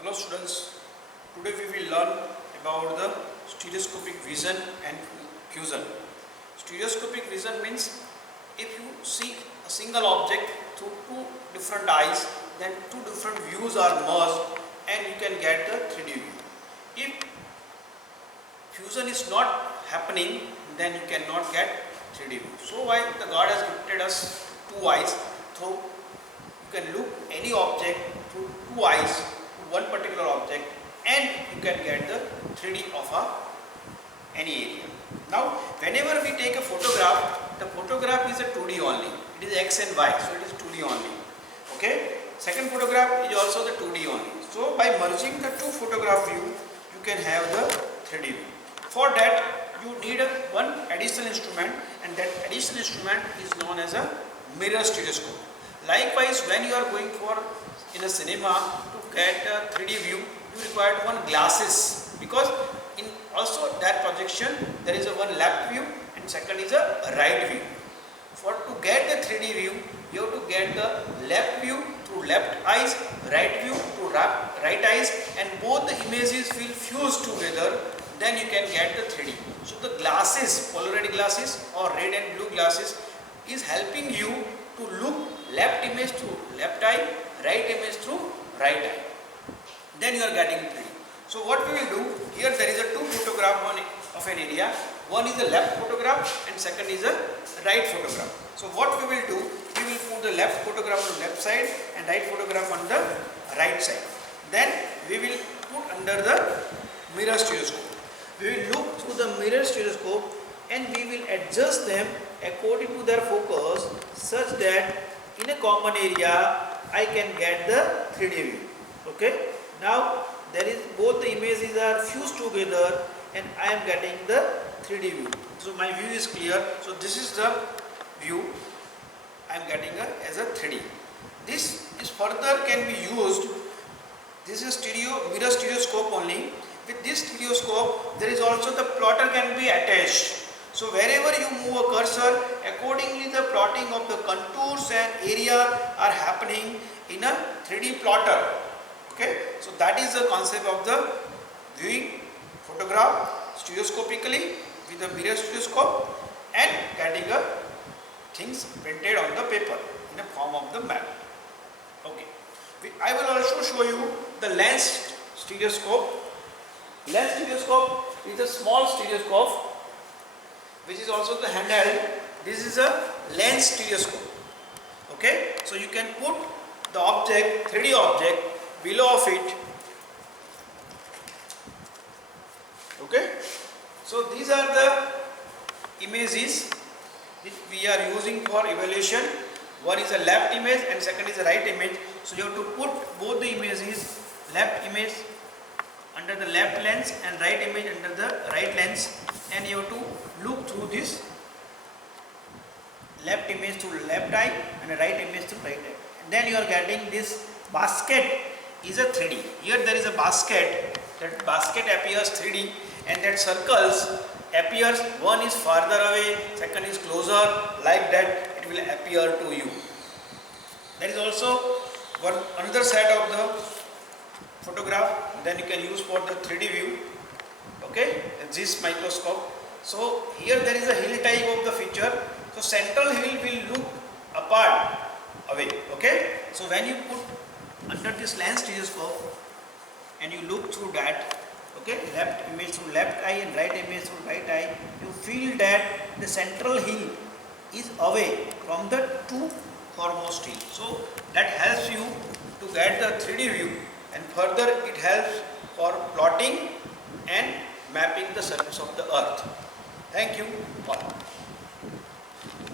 Hello students, today we will learn about the stereoscopic vision and fusion. Stereoscopic vision means if you see a single object through two different eyes, then two different views are merged and you can get the 3D view. If fusion is not happening, then you cannot get 3D view. So why the God has gifted us two eyes, so you can look any object through two eyes, one particular object, and you can get the 3D of any area. Now whenever we take a photograph, the photograph is a 2D only. It is X and Y, so it is 2D only. Okay. Second photograph is also the 2D only. So by merging the two photograph view, you can have the 3D view. For that you need one additional instrument, and that additional instrument is known as a mirror stereoscope. Likewise, when you are going for in a cinema to get a 3D view, you require one glasses, because in also that projection there is a one left view and second is a right view. For to get the 3D view, you have to get the left view through left eyes, right view through right eyes, and both the images will fuse together. Then you can get the 3D. So the glasses, Polaroid glasses or red and blue glasses, is helping you to look left image through left eye, right image through right eye. Then you are getting 3D. So what we will do, here there is a two photograph of an area. One is a left photograph and second is a right photograph. So what we will do, we will put the left photograph on the left side and right photograph on the right side. Then we will put under the mirror stereoscope. We will look through the mirror stereoscope and we will adjust them according to their focus, such that in a common area I can get the 3D view. Okay. Now there is both the images are fused together and I am getting the 3D view. So my view is clear. So this is the view I am getting as a 3D. This is further can be used. This is mirror stereoscope only. With this stereoscope, there is also the plotter can be attached. So wherever you move a cursor, accordingly the plotting of the contours and area are happening in a 3D plotter. Okay, so that is the concept of the viewing photograph stereoscopically with the mirror stereoscope and getting things printed on the paper in the form of the map. Okay, I will also show you the lens stereoscope. Lens stereoscope is a small stereoscope which is also the handheld. This is a lens stereoscope. Okay, so you can put the object, 3D object, below of it. Okay, so these are the images which we are using for evaluation. One is a left image and second is a right image. So you have to put both the images, left image under the left lens and right image under the right lens, and you have to look through this left image through left eye and the right image through right eye. And then you are getting this basket is a 3D. Here there is a basket. That basket appears 3D, and that circles appears, one is farther away, second is closer, like that it will appear to you. There is also another set of the photograph, then you can use for the 3D view. Okay, this microscope. So here there is a hill type of the feature. So central hill will look apart away. Okay, so when you put under this lens stereoscope and you look through that, okay, left image through left eye and right image through right eye, you feel that the central hill is away from the two foremost hill. So that helps you to get the 3D view, and further it helps for plotting and mapping the surface of the earth. Thank you all.